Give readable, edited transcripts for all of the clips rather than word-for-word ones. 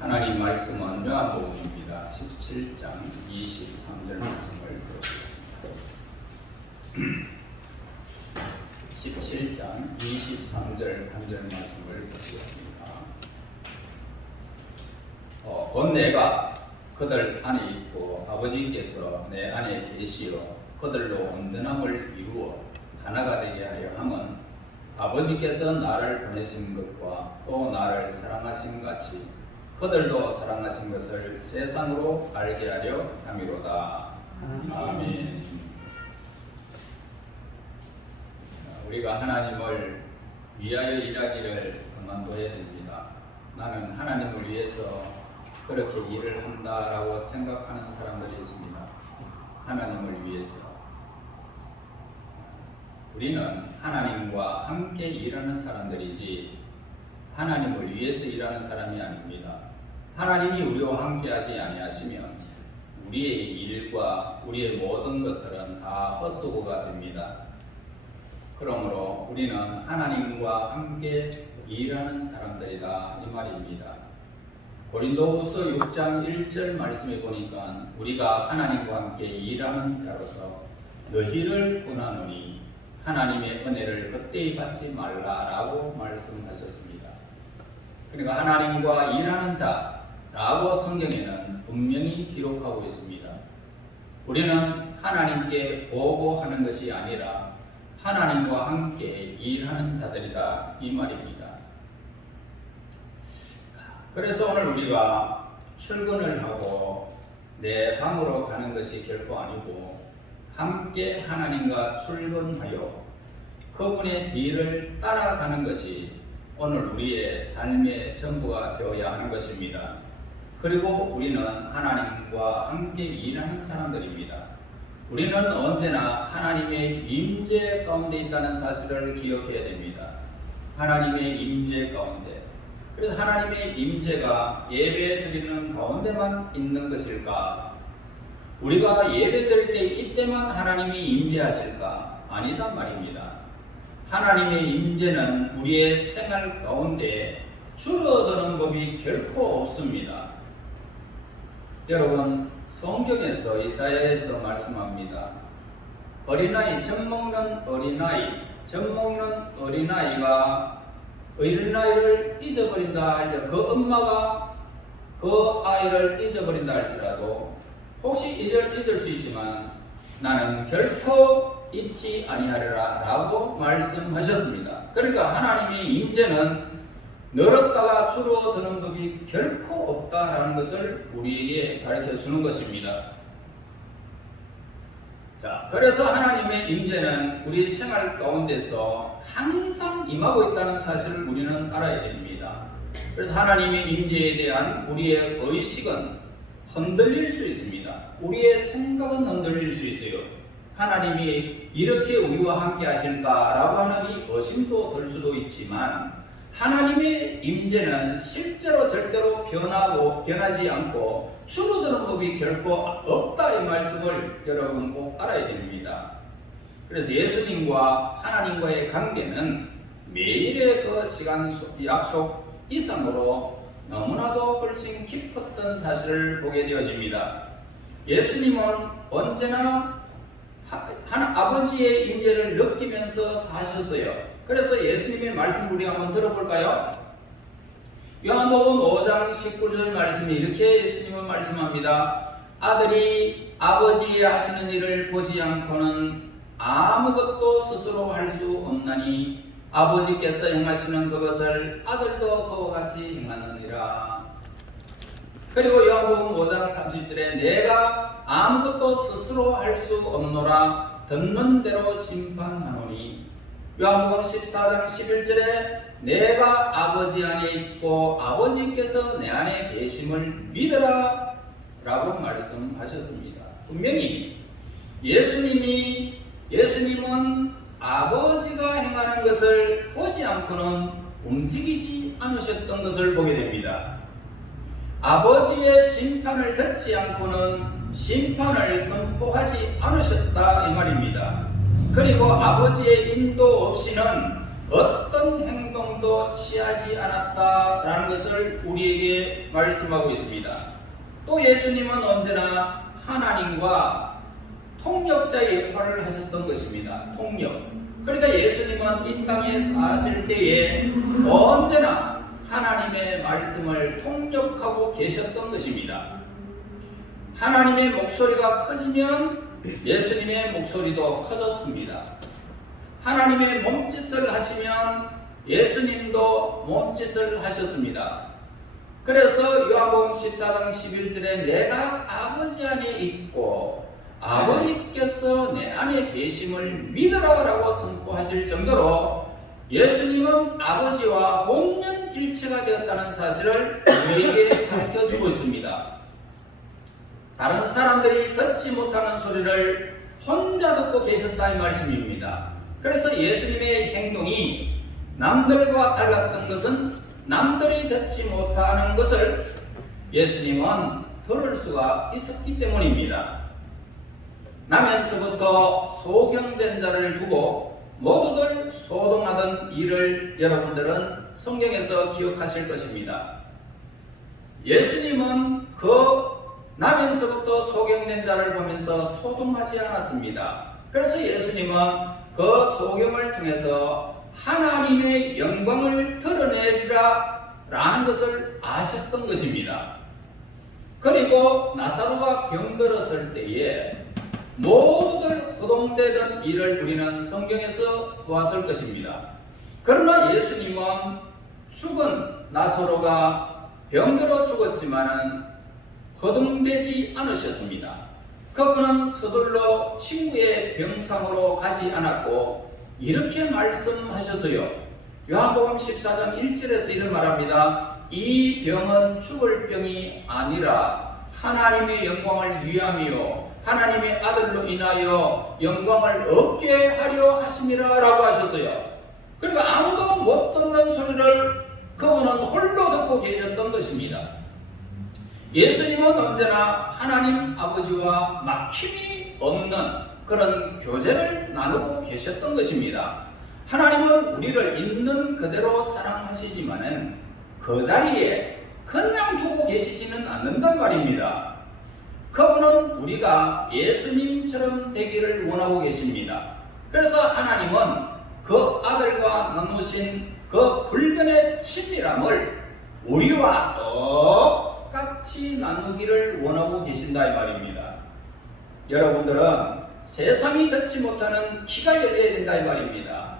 하나님 말씀은 요한복음입니다. 17장 23절 말씀을 보시겠습니다. 17장 23절 한절 말씀을 보시겠습니다. 곧 내가 그들 안에 있고 아버지께서 내 안에 계시어 그들로 온전함을 이루어 하나가 되게 하려 함은 아버지께서 나를 보내신 것과 또 나를 사랑하신 같이 그들도 사랑하신 것을 세상으로 알게 하려 함이로다. 아멘. 우리가 하나님을 위하여 일하기를 그만둬야 됩니다. 나는 하나님을 위해서 그렇게 일을 한다라고 생각하는 사람들이 있습니다. 하나님을 위해서. 우리는 하나님과 함께 일하는 사람들이지 하나님을 위해서 일하는 사람이 아닙니다. 하나님이 우리와 함께하지 아니하시면 우리의 일과 우리의 모든 것들은 다 헛수고가 됩니다. 그러므로 우리는 하나님과 함께 일하는 사람들이다 이 말입니다. 고린도후서 6장 1절 말씀에 보니까 우리가 하나님과 함께 일하는 자로서 너희를 권하노니 하나님의 은혜를 헛되이 받지 말라라고 말씀하셨습니다. 그러니까 하나님과 일하는 자라고 성경에는 분명히 기록하고 있습니다. 우리는 하나님께 보고하는 것이 아니라 하나님과 함께 일하는 자들이다 이 말입니다. 그래서 오늘 우리가 출근을 하고 내 방으로 가는 것이 결코 아니고 함께 하나님과 출근하여 그분의 일을 따라가는 것이 오늘 우리의 삶의 전부가 되어야 하는 것입니다. 그리고 우리는 하나님과 함께 일하는 사람들입니다. 우리는 언제나 하나님의 임재 가운데 있다는 사실을 기억해야 됩니다. 하나님의 임재 가운데. 그래서 하나님의 임재가 예배 드리는 가운데만 있는 것일까? 우리가 예배 드릴 때 이때만 하나님이 임재하실까? 아니단 말입니다. 하나님의 임재는 우리의 생활 가운데 줄어드는 법이 결코 없습니다. 여러분, 성경에서 이사야에서 말씀합니다. 어린아이, 젖먹는 어린아이가 어린아이를 잊어버린다 할지라도 그 엄마가 그 아이를 잊어버린다 할지라도 혹시 잊을 수 있지만 나는 결코 잊지 아니하리라 라고 말씀하셨습니다. 그러니까 하나님의 임재는 늘었다가 줄어드는 법이 결코 없다라는 것을 우리에게 가르쳐 주는 것입니다. 자, 그래서 하나님의 임재는 우리 생활 가운데서 항상 임하고 있다는 사실을 우리는 알아야 됩니다. 그래서 하나님의 임재에 대한 우리의 의식은 흔들릴 수 있습니다. 우리의 생각은 흔들릴 수 있어요. 하나님이 이렇게 우리와 함께 하실까라고 하는 이 의심도 들 수도 있지만 하나님의 임재는 실제로 절대로 변하지 않고 줄어드는 법이 결코 없다 이 말씀을 여러분 꼭 알아야 됩니다. 그래서 예수님과 하나님과의 관계는 매일의 그 시간 약속 이상으로 너무나도 훨씬 깊었던 사실을 보게 되어집니다. 예수님은 언제나 아버지의 임재를 느끼면서 사셨어요. 그래서 예수님의 말씀을 우리 한번 들어볼까요? 요한복음 5장 19절 말씀이 이렇게 예수님은 말씀합니다. 아들이 아버지의 하시는 일을 보지 않고는 아무것도 스스로 할 수 없나니 아버지께서 행하시는 그것을 아들도 그와 같이 행하느니라. 그리고 요한복음 5장 30절에 내가 아무것도 스스로 할 수 없노라 듣는 대로 심판하노니. 요한복음 14장 11절에 내가 아버지 안에 있고 아버지께서 내 안에 계심을 믿으라 라고 말씀하셨습니다. 분명히 예수님은 아버지가 행하는 것을 보지 않고는 움직이지 않으셨던 것을 보게 됩니다. 아버지의 심판을 듣지 않고는 심판을 선포하지 않으셨다 이 말입니다. 그리고 아버지의 인도 없이는 어떤 행동 조금도 취하지 않았다라는 것을 우리에게 말씀하고 있습니다. 또 예수님은 언제나 하나님과 통역자의 역할을 하셨던 것입니다. 통역. 그러니까 예수님은 이 땅에 사실 때에 언제나 하나님의 말씀을 통역하고 계셨던 것입니다. 하나님의 목소리가 커지면 예수님의 목소리도 커졌습니다. 하나님의 몸짓을 하시면 예수님도 몸짓을 하셨습니다. 그래서 요한복음 14장 11절에 내가 아버지 안에 있고 아버지께서 내 안에 계심을 믿으라 라고 선포하실 정도로 예수님은 아버지와 혼연일체가 되었다는 사실을 우리에게 가르쳐주고 있습니다. 다른 사람들이 듣지 못하는 소리를 혼자 듣고 계셨다 이 말씀입니다. 그래서 예수님의 행동이 남들과 달랐던 것은 남들이 듣지 못하는 것을 예수님은 들을 수가 있었기 때문입니다. 나면서부터 소경된 자를 두고 모두들 소동하던 일을 여러분들은 성경에서 기억하실 것입니다. 예수님은 그 나면서부터 소경된 자를 보면서 소동하지 않았습니다. 그래서 예수님은 그 소경을 통해서 하나님의 영광을 드러내리라 라는 것을 아셨던 것입니다. 그리고 나사로가 병들었을 때에 모두들 허동되던 일을 우리는 성경에서 보았을 것입니다. 그러나 예수님은 죽은 나사로가 병들어 죽었지만은 허둥대지 않으셨습니다. 그분은 서둘러 친구의 병상으로 가지 않았고 이렇게 말씀하셨어요. 요한복음 14장 1절에서 이런 말합니다. 이 병은 죽을 병이 아니라 하나님의 영광을 위함이요 하나님의 아들로 인하여 영광을 얻게 하려 하심이라 라고 하셨어요. 그러니까 아무도 못 듣는 소리를 그분은 홀로 듣고 계셨던 것입니다. 예수님은 언제나 하나님 아버지와 막힘이 없는 그런 교제를 나누고 계셨던 것입니다. 하나님은 우리를 있는 그대로 사랑하시지만은 그 자리에 그냥 두고 계시지는 않는단 말입니다. 그분은 우리가 예수님처럼 되기를 원하고 계십니다. 그래서 하나님은 그 아들과 나누신 그 불변의 친밀함을 우리와 똑같이 나누기를 원하고 계신다 이 말입니다. 여러분들은 세상이 듣지 못하는 귀가 열려야 된다 이 말입니다.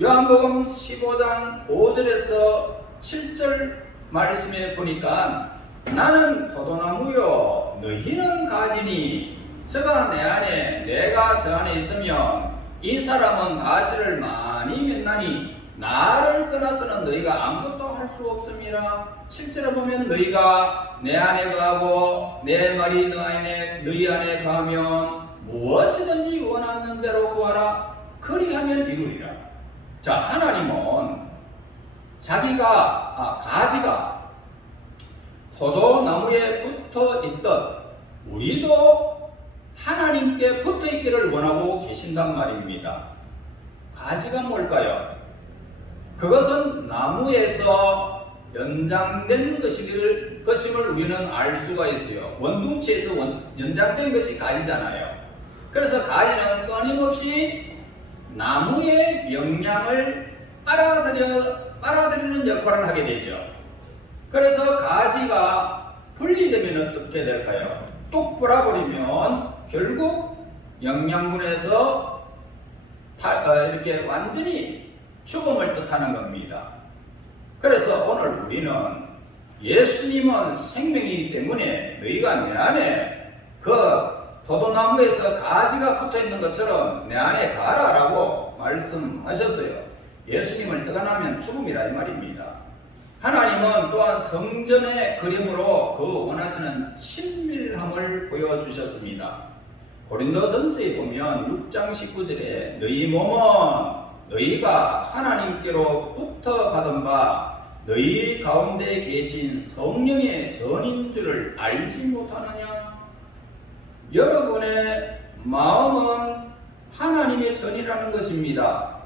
요한복음 15장 5절에서 7절 말씀에 보니까 나는 포도나무요 너희는 가지니 저가 내 안에 내가 저 안에 있으면 이 사람은 가시를 많이 맺나니 나를 떠나서는 너희가 아무것도 할 수 없음이라. 7절에 보면 너희가 내 안에 거하고 내 말이 너희 안에 거하면 무엇이든지 원하는 대로 구하라 그리하면 이루리라. 자, 하나님은 가지가 포도나무에 붙어 있듯 우리도 하나님께 붙어 있기를 원하고 계신단 말입니다. 가지가 뭘까요? 그것은 나무에서 연장된 것임을 우리는 알 수가 있어요. 원둥치에서 연장된 것이 가지잖아요. 그래서 가지는 끊임없이 나무의 영향을 빨아들이는 역할을 하게 되죠. 그래서 가지가 분리되면 어떻게 될까요? 뚝 불어버리면 결국 영양분에서 이렇게 완전히 죽음을 뜻하는 겁니다. 그래서 오늘 우리는 예수님은 생명이기 때문에 너희가 내 안에 그 포도나무에서 가지가 붙어있는 것처럼 내 안에 가라라고 말씀하셨어요. 예수님을 떠나면 죽음이라 이 말입니다. 하나님은 또한 성전의 그림으로 그 원하시는 친밀함을 보여주셨습니다. 고린도전서에 보면 6장 19절에 너희 몸은 너희가 하나님께로부터 받은 바 너희 가운데 계신 성령의 전인 줄을 알지 못하느냐? 여러분의 마음은 하나님의 전이라는 것입니다.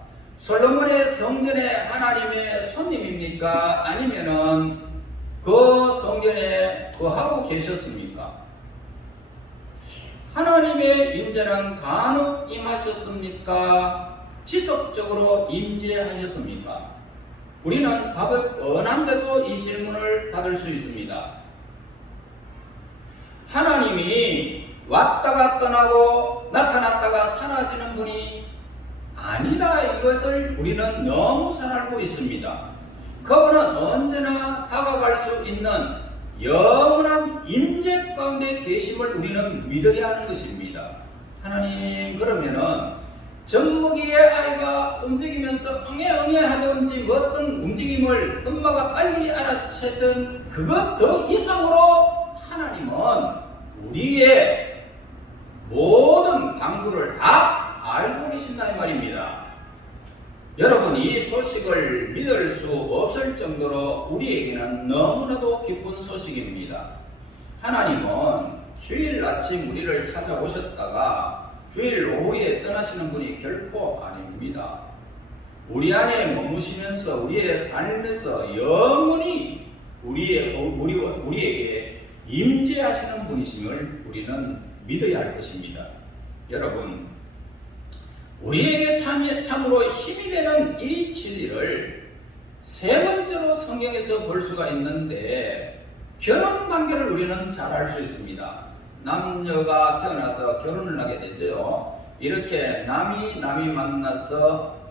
솔로몬의 성전에 하나님의 손님입니까? 아니면은 그 성전에 거하고 계셨습니까? 하나님의 임재는 간혹 임하셨습니까? 지속적으로 임재하셨습니까? 우리는 답을 뻔한데도 이 질문을 받을 수 있습니다. 하나님이 왔다가 떠나고 나타났다가 사라지는 분이 아니다, 이것을 우리는 너무 잘 알고 있습니다. 그분은 언제나 다가갈 수 있는 영원한 임재 가운데 계심을 우리는 믿어야 하는 것입니다. 하나님, 그러면은 젖먹이의 아이가 움직이면서 엉해엉해 하든지 어떤 움직임을 엄마가 빨리 알아채든 그것 더 이상으로 하나님은 우리의 모든 방구를 다 알고 계신다 이 말입니다. 여러분, 이 소식을 믿을 수 없을 정도로 우리에게는 너무나도 기쁜 소식입니다. 하나님은 주일 아침 우리를 찾아오셨다가 주일 오후에 떠나시는 분이 결코 아닙니다. 우리 안에 머무시면서 우리의 삶에서 영원히 우리에게 임재하시는 분이심을 우리는 믿어야 할 것입니다. 여러분, 우리에게 참으로 힘이 되는 이 진리를 세 번째로 성경에서 볼 수가 있는데, 결혼 관계를 우리는 잘 알 수 있습니다. 남녀가 태어나서 결혼을 하게 되죠. 이렇게 남이 만나서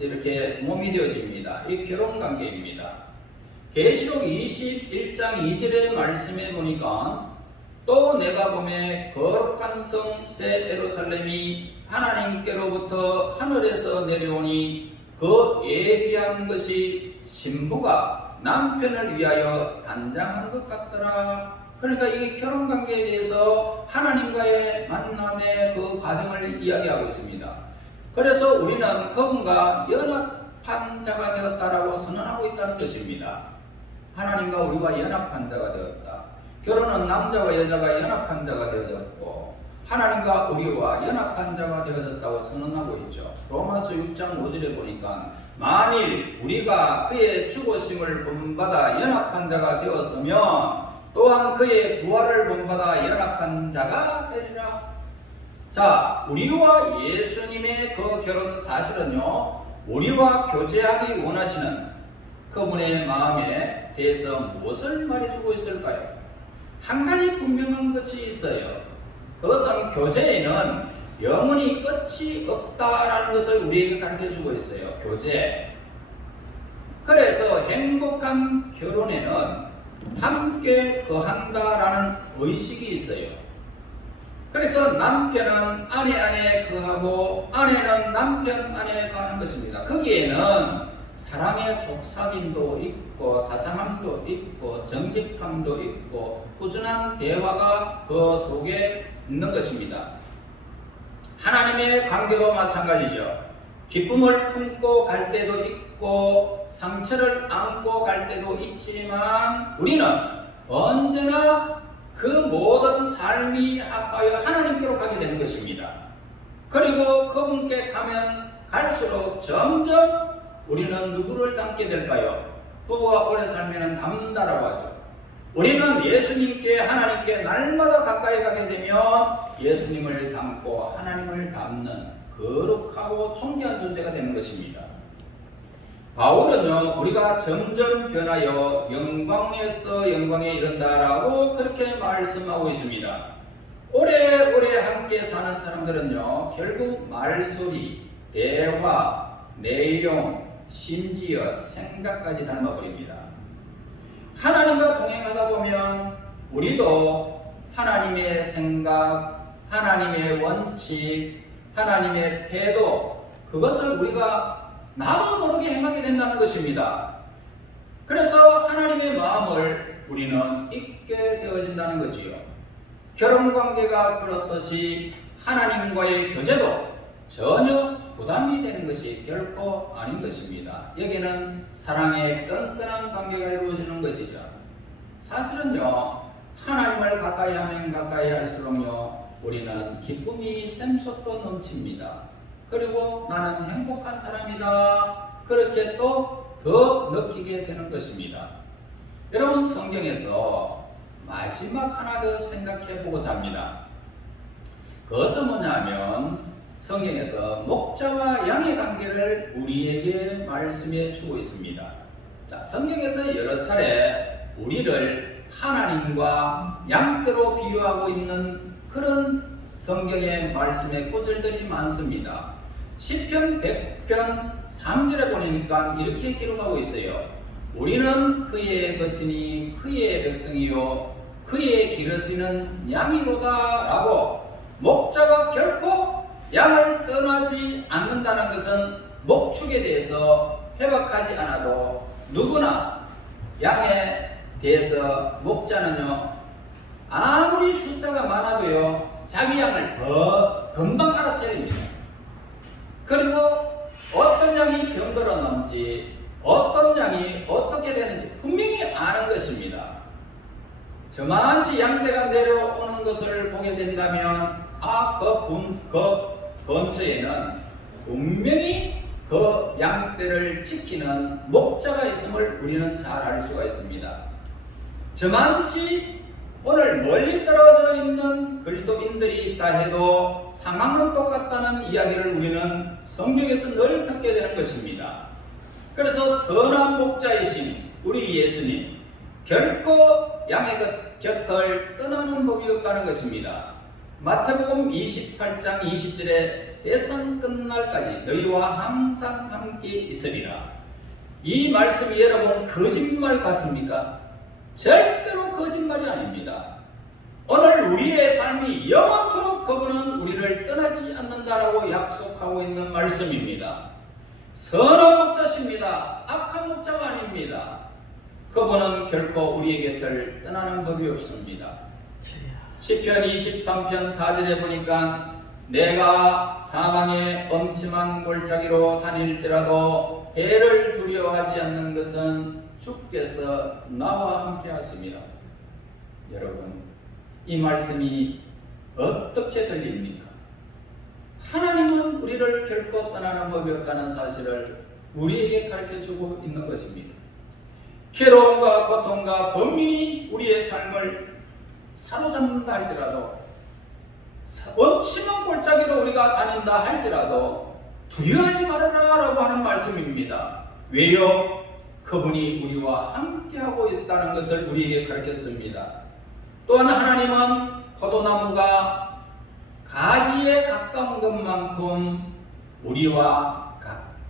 이렇게 몸이 되어집니다. 이 결혼 관계입니다. 계시록 21장 2절의 말씀에 보니까 또 내가 보매 거룩한 성 새 예루살렘이 하나님께로부터 하늘에서 내려오니 그 예비한 것이 신부가 남편을 위하여 단장한 것 같더라. 그러니까 이 결혼관계에 대해서 하나님과의 만남의 그 과정을 이야기하고 있습니다. 그래서 우리는 그분과 연합한 자가 되었다라고 선언하고 있다는 것입니다. 하나님과 우리가 연합한 자가 되었다. 결혼은 남자와 여자가 연합한 자가 되어졌고 하나님과 우리와 연합한 자가 되어졌다고 선언하고 있죠. 로마서 6장 5절에 보니까 만일 우리가 그의 죽으심을 본받아 연합한 자가 되었으면 또한 그의 부활을 본받아 연합한 자가 되리라. 자, 우리와 예수님의 그 결혼 사실은요, 우리와 교제하기 원하시는 그분의 마음에 대해서 무엇을 말해주고 있을까요? 한 가지 분명한 것이 있어요. 그것은 교제에는 영원히 끝이 없다라는 것을 우리에게 가르쳐주고 있어요. 교제. 그래서 행복한 결혼에는 함께 거한다라는 의식이 있어요. 그래서 남편은 아내 안에 거하고 아내는 남편 안에 거하는 것입니다. 거기에는 사랑의 속삭임도 있고 자상함도 있고 정직함도 있고 꾸준한 대화가 그 속에 있는 것입니다. 하나님의 관계도 마찬가지죠. 기쁨을 품고 갈 때도 있고 상처를 안고 갈 때도 있지만 우리는 언제나 그 모든 삶이 하나님께로 가게 되는 것입니다. 그리고 그분께 가면 갈수록 점점 우리는 누구를 닮게 될까요? 부부가 오래 살면 닮는다라고 하죠. 우리는 예수님께 하나님께 날마다 가까이 가게 되면 예수님을 닮고 하나님을 닮는 거룩하고 존귀한 존재가 되는 것입니다. 바울은요, 우리가 점점 변하여 영광에서 영광에 이른다라고 그렇게 말씀하고 있습니다. 오래오래 함께 사는 사람들은요, 결국 말소리, 대화, 내용, 심지어 생각까지 닮아버립니다. 하나님과 동행하다 보면 우리도 하나님의 생각, 하나님의 원칙, 하나님의 태도, 그것을 우리가 나도 모르게 행하게 된다는 것입니다. 그래서 하나님의 마음을 우리는 잊게 되어진다는 거지요. 결혼관계가 그렇듯이 하나님과의 교제도 전혀 부담이 되는 것이 결코 아닌 것입니다. 여기는 사랑의 끈끈한 관계가 이루어지는 것이죠. 사실은요, 하나님을 가까이 하면 가까이 할수록요, 우리는 기쁨이 샘솟고 넘칩니다. 그리고 나는 행복한 사람이다. 그렇게 또 더 느끼게 되는 것입니다. 여러분, 성경에서 마지막 하나 더 생각해 보고자 합니다. 그것은 뭐냐면 성경에서 목자와 양의 관계를 우리에게 말씀해 주고 있습니다. 자, 성경에서 여러 차례 우리를 하나님과 양떼로 비유하고 있는 그런 성경의 말씀의 구절들이 많습니다. 시편 100편 3절에 보니까 이렇게 기록하고 있어요. 우리는 그의 것이니 그의 백성이요 그의 기르시는 양이로다 라고, 목자가 결코 양을 떠나지 않는다는 것은 목축에 대해서 회박하지 않아도 누구나 양에 대해서 목자는요, 아무리 숫자가 많아도요 자기 양을 금방 알아차립니다. 그리고 어떤 양이 병들어 넘지 어떤 양이 어떻게 되는지 분명히 아는 것입니다. 저만치 양떼가 내려오는 것을 보게 된다면 그 근처에는 분명히 그 양떼를 지키는 목자가 있음을 우리는 잘 알 수가 있습니다. 저만치 오늘 멀리 떨어져 있는 그리스도인들이 있다 해도 상황은 똑같다는 이야기를 우리는 성경에서 늘 듣게 되는 것입니다. 그래서 선한 목자이신 우리 예수님, 결코 양의 곁을 떠나는 법이 없다는 것입니다. 마태복음 28장 20절에 세상 끝날까지 너희와 항상 함께 있으리라. 이 말씀이 여러분 거짓말 같습니까? 절대로 거짓말이 아닙니다. 오늘 우리의 삶이 영원토록 그분은 우리를 떠나지 않는다라고 약속하고 있는 말씀입니다. 선한 목자십니다. 악한 목자가 아닙니다. 그분은 결코 우리의 곁을 떠나는 법이 없습니다. 시편 23편 4절에 보니까 내가 사망의 엄침한 골짜기로 다닐지라도 해를 두려워하지 않는 것은 주께서 나와 함께 하십니다. 여러분, 이 말씀이 어떻게 들립니까? 하나님은 우리를 결코 떠나는 법이 없다는 사실을 우리에게 가르쳐주고 있는 것입니다. 괴로움과 고통과 번민이 우리의 삶을 사로잡는다 할지라도, 엄침한 골짜기로 우리가 다닌다 할지라도 두려워하지 말아라 라고 하는 말씀입니다. 왜요? 그분이 우리와 함께하고 있다는 것을 우리에게 가르쳤습니다. 또한 하나님은 포도나무가 가지에 가까운 것만큼 우리와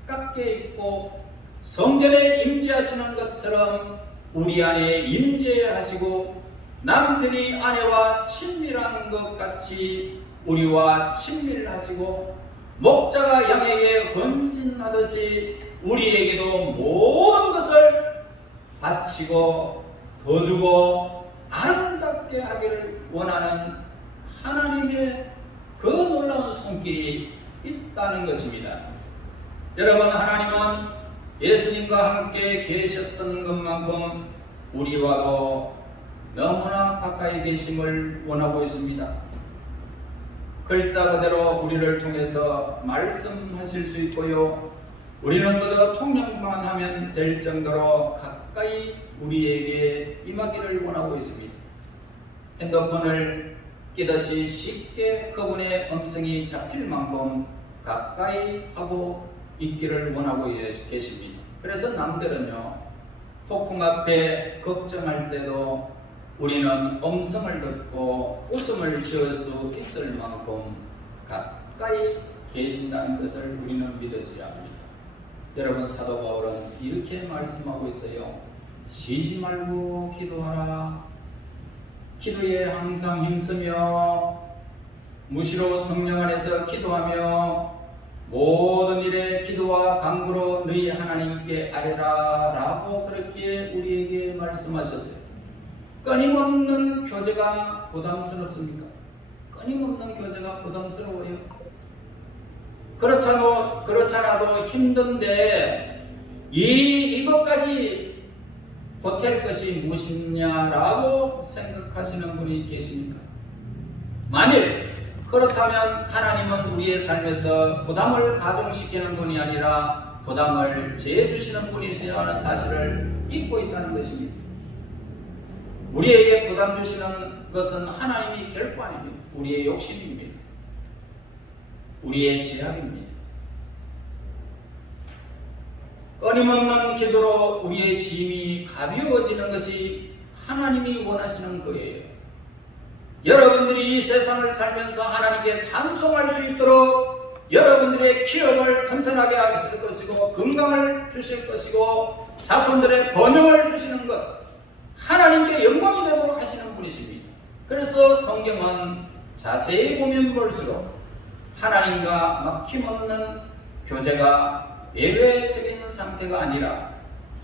가깝게 있고 성전에 임재하시는 것처럼 우리 안에 임재하시고 남편이 아내와 친밀한 것 같이 우리와 친밀하시고 목자가 양에게 헌신하듯이 우리에게도 모든 것을 바치고 더 주고 아름답게 하기를 원하는 하나님의 그 놀라운 손길이 있다는 것입니다. 여러분, 하나님은 예수님과 함께 계셨던 것만큼 우리와도 너무나 가까이 계심을 원하고 있습니다. 글자 그대로 우리를 통해서 말씀하실 수 있고요, 우리는 그저 통역만 하면 될 정도로 가까이 우리에게 임하기를 원하고 있습니다. 핸드폰을 끼듯이 쉽게 그분의 음성이 잡힐 만큼 가까이 하고 있기를 원하고 계십니다. 그래서 남들은요, 폭풍 앞에 걱정할 때도 우리는 음성을 듣고 웃음을 지을 수 있을 만큼 가까이 계신다는 것을 우리는 믿으셔야 합니다. 여러분, 사도 바울은 이렇게 말씀하고 있어요. 쉬지 말고 기도하라. 기도에 항상 힘쓰며 무시로 성령 안에서 기도하며 모든 일에 기도와 간구로 너희 하나님께 아뢰라 라고 그렇게 우리에게 말씀하셨어요. 끊임없는 교제가 부담스럽습니까? 끊임없는 교제가 부담스러워요. 그렇잖아도 힘든데 이것까지 보탤 것이 무엇이냐라고 생각하시는 분이 계십니까? 만일 그렇다면 하나님은 우리의 삶에서 부담을 가중시키는 분이 아니라 부담을 제해주시는 분이시라는 하는 사실을 잊고 있다는 것입니다. 우리에게 부담 주시는 것은 하나님이 결코 아닙니다. 우리의 욕심입니다. 우리의 죄악입니다. 끊임없는 기도로 우리의 짐이 가벼워지는 것이 하나님이 원하시는 거예요. 여러분들이 이 세상을 살면서 하나님께 찬송할 수 있도록 여러분들의 기억을 튼튼하게 하실 것이고 건강을 주실 것이고 자손들의 번영을 주시는 것, 하나님께 영광이 되도록 하시는 분이십니다. 그래서 성경은 자세히 보면 볼수록 하나님과 막힘없는 교제가 예외적인 상태가 아니라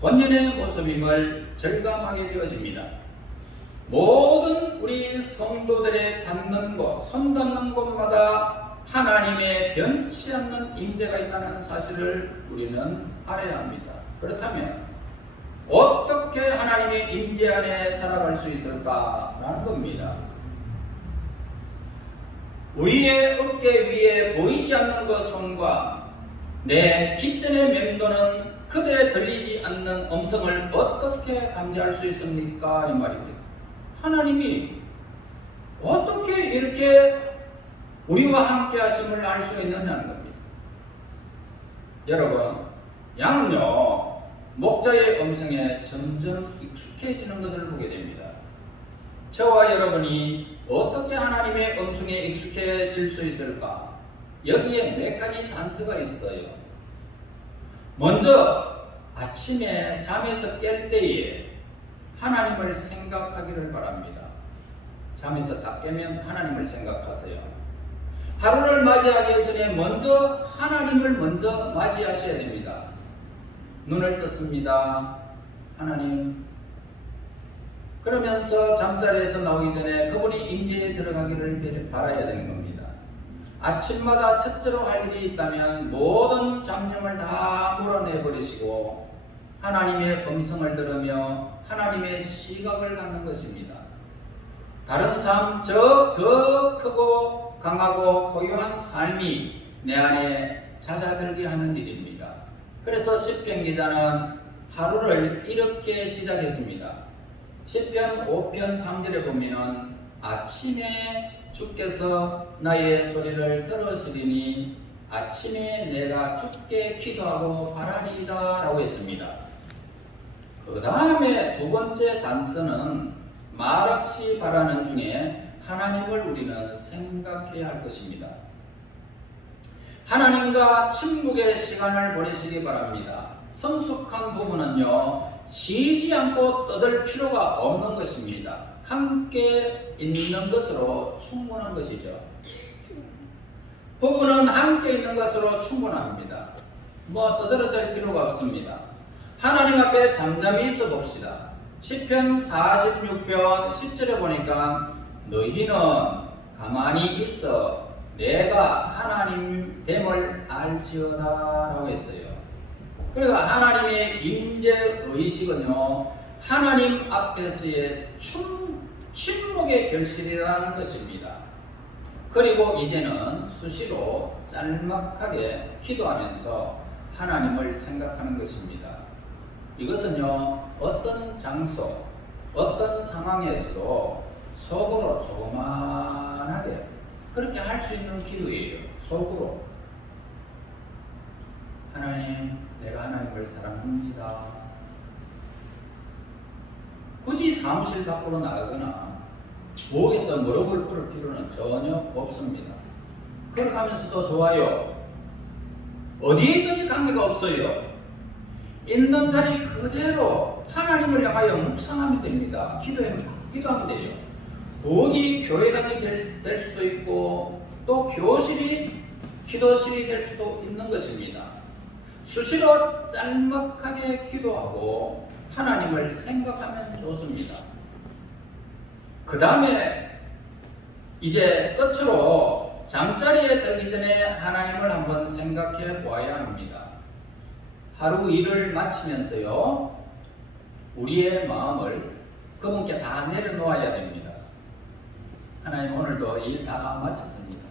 본연의 모습임을 절감하게 되어집니다. 모든 우리 성도들의 닿는 곳, 손 닿는 곳마다 하나님의 변치 않는 임재가 있다는 사실을 우리는 알아야 합니다. 그렇다면 어떻게 하나님의 임재 안에 살아갈 수 있을까라는 겁니다. 우리의 어깨 위에 보이지 않는 그 손과 내 깃전의 맹도는 그들에 들리지 않는 음성을 어떻게 감지할 수 있습니까? 이 말입니다. 하나님이 어떻게 이렇게 우리와 함께 하심을 알 수 있느냐는 겁니다. 여러분, 양은요 목자의 음성에 점점 익숙해지는 것을 보게 됩니다. 저와 여러분이 어떻게 하나님의 음성에 익숙해질 수 있을까? 여기에 몇 가지 단서가 있어요. 먼저 아침에 잠에서 깰 때에 하나님을 생각하기를 바랍니다. 잠에서 딱 깨면 하나님을 생각하세요. 하루를 맞이하기 전에 먼저 하나님을 먼저 맞이하셔야 됩니다. 눈을 떴습니다. 하나님. 그러면서 잠자리에서 나오기 전에 그분이 임재에 들어가기를 바라야 되는 겁니다. 아침마다 첫째로 할 일이 있다면 모든 잡념을 다 몰아내버리시고 하나님의 음성을 들으며 하나님의 시각을 갖는 것입니다. 다른 삶, 저 더 크고 강하고 고유한 삶이 내 안에 잦아들게 하는 일입니다. 그래서 시편 기자는 하루를 이렇게 시작했습니다. 시편 5편 3절에 보면 아침에 주께서 나의 소리를 들으시리니 아침에 내가 주께 기도하고 바라리이다 라고 했습니다. 그 다음에 두 번째 단서는 말없이 바라는 중에 하나님을 우리는 생각해야 할 것입니다. 하나님과 침묵의 시간을 보내시기 바랍니다. 성숙한 부부는요 쉬지 않고 떠들 필요가 없는 것입니다. 함께 있는 것으로 충분한 것이죠. 부부는 함께 있는 것으로 충분합니다. 떠들어댈 필요가 없습니다. 하나님 앞에 잠잠히 있어 봅시다. 시편 46편 10절에 보니까 너희는 가만히 있어 내가 하나님 됨을 알지어다 라고 했어요. 그러니까 하나님의 임재 의식은요 하나님 앞에서의 침묵의 결실이라는 것입니다. 그리고 이제는 수시로 짤막하게 기도하면서 하나님을 생각하는 것입니다. 이것은요 어떤 장소, 어떤 상황에서도 속으로 조그만하게 그렇게 할 수 있는 기도예요. 속으로 하나님, 내가 하나님을 사랑합니다. 굳이 사무실 밖으로 나가거나 부엌에서 물어볼 필요는 전혀 없습니다. 그렇게 하면서도 좋아요. 어디에 있든지 관계가 없어요. 있는 자리 그대로 하나님을 향하여 묵상하면 됩니다. 기도하면 돼요. 부엌이 교회당이 될 수도 있고 또 교실이 기도실이 될 수도 있는 것입니다. 수시로 짤막하게 기도하고 하나님을 생각하면 좋습니다. 그 다음에 이제 끝으로 잠자리에 들기 전에 하나님을 한번 생각해 보아야 합니다. 하루 일을 마치면서요 우리의 마음을 그분께 다 내려놓아야 됩니다. 하나님, 오늘도 일 다 마쳤습니다.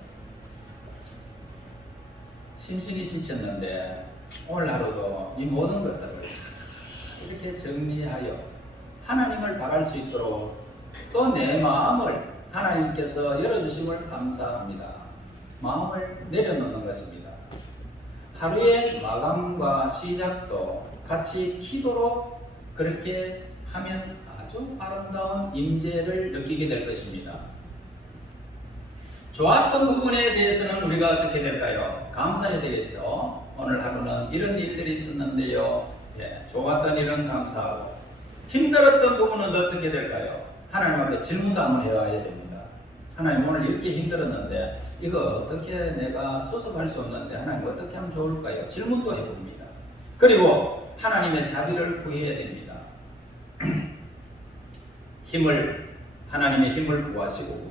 심신이 지쳤는데 오늘 하루도 이 모든 것들을 이렇게 정리하여 하나님을 바랄 수 있도록 또 내 마음을 하나님께서 열어주심을 감사합니다. 마음을 내려놓는 것입니다. 하루의 마감과 시작도 같이 기도로 그렇게 하면 아주 아름다운 임재를 느끼게 될 것입니다. 좋았던 부분에 대해서는 우리가 어떻게 될까요? 감사해야 되겠죠. 오늘 하루는 이런 일들이 있었는데요. 좋았던 일은 감사하고 힘들었던 부분은 어떻게 될까요? 하나님한테 질문도 한번 해와야 됩니다. 하나님 오늘 이렇게 힘들었는데 이거 어떻게 내가 수습할 수 없는데 하나님 어떻게 하면 좋을까요? 질문도 해봅니다. 그리고 하나님의 자비를 구해야 됩니다. 하나님의 힘을 구하시고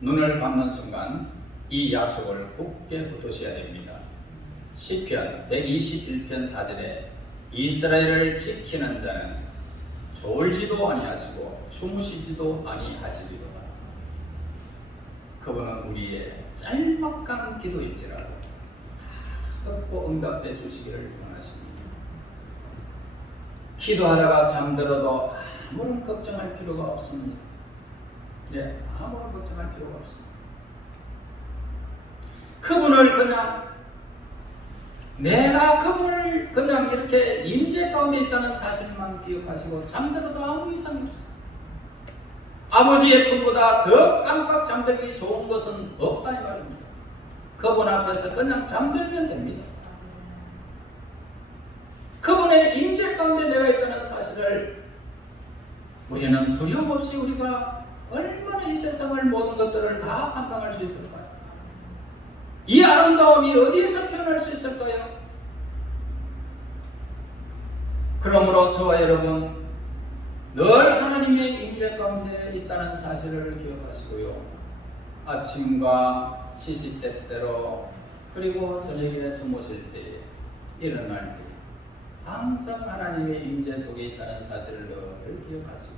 눈을 감는 순간 이 약속을 굳게 붙드셔야 됩니다. 시편 121편 4절에 이스라엘을 지키는 자는 졸지도 아니하시고 주무시지도 아니하시리로다. 그분은 우리의 짤막한 기도일지라도 듣고 응답해 주시기를 원하십니다. 기도하다가 잠들어도 아무런 걱정할 필요가 없습니다. 아무런 걱정할 필요가 없습니다. 그분을 내가 그분을 그냥 이렇게 임재 가운데 있다는 사실만 기억하시고 잠들어도 아무 이상이 없어요. 아버지의 품보다 더 깜빡 잠들기 좋은 것은 없다 이 말입니다. 그분 앞에서 그냥 잠들면 됩니다. 그분의 임재 가운데 내가 있다는 사실을 우리는 두려움 없이 우리가 얼마나 이 세상을 모든 것들을 다 감당할 수 있을까요? 이 아름다움이 어디에서 표현할 수 있을까요? 그러므로 저와 여러분 늘 하나님의 임재 가운데 있다는 사실을 기억하시고요. 아침과 시시때때로 그리고 저녁에 주무실 때 일어날 때 항상 하나님의 임재 속에 있다는 사실을 늘 기억하시고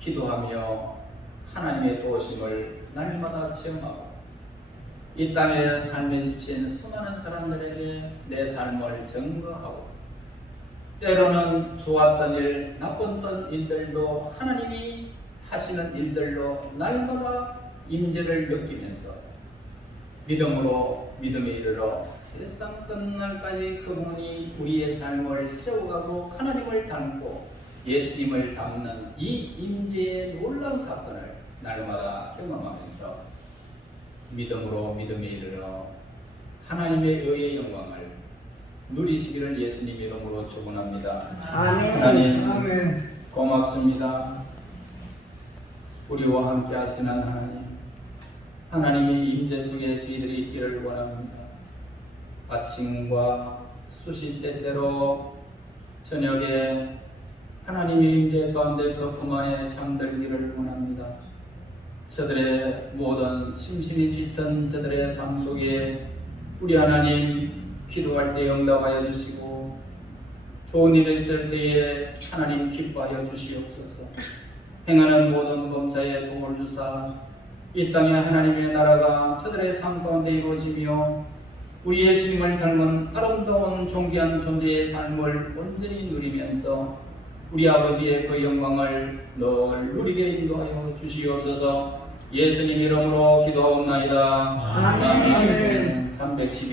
기도하며 하나님의 도우심을 날마다 체험하고 이 땅의 삶에 지친 수많은 사람들에게 내 삶을 증거하고 때로는 좋았던 일, 나빴던 일들도 하나님이 하시는 일들로 날마다 임재를 느끼면서 믿음으로 믿음에 이르러 세상 끝날까지 그분이 우리의 삶을 세워가고 하나님을 닮고 예수님을 닮는 이 임재의 놀라운 사건을 날마다 경험하면서 믿음으로 믿음에 이르러 하나님의 의의 영광을 누리시기를 예수님 이름으로 축원합니다. 아멘. 하나님 아멘. 고맙습니다. 우리와 함께 하시는 하나님의 임재 속에 저희들이 있기를 원합니다. 아침과 수시 때때로 저녁에 하나님의 임재 가운데 그 품 안에 잠들기를 원합니다. 저들의 모든 심심이 짙은 저들의 삶 속에 우리 하나님 기도할 때 응답하여 주시고 좋은 일이 있을 때에 하나님 기뻐하여 주시옵소서. 행하는 모든 범사에 복을 주사 이 땅에 하나님의 나라가 저들의 삶 가운데 이루어지며 우리 예수님을 닮은 아름다운 존귀한 존재의 삶을 온전히 누리면서 우리 아버지의 그 영광을 늘 누리게 인도하여 주시옵소서. 예수님 이름으로 기도하옵나이다. 아멘. 312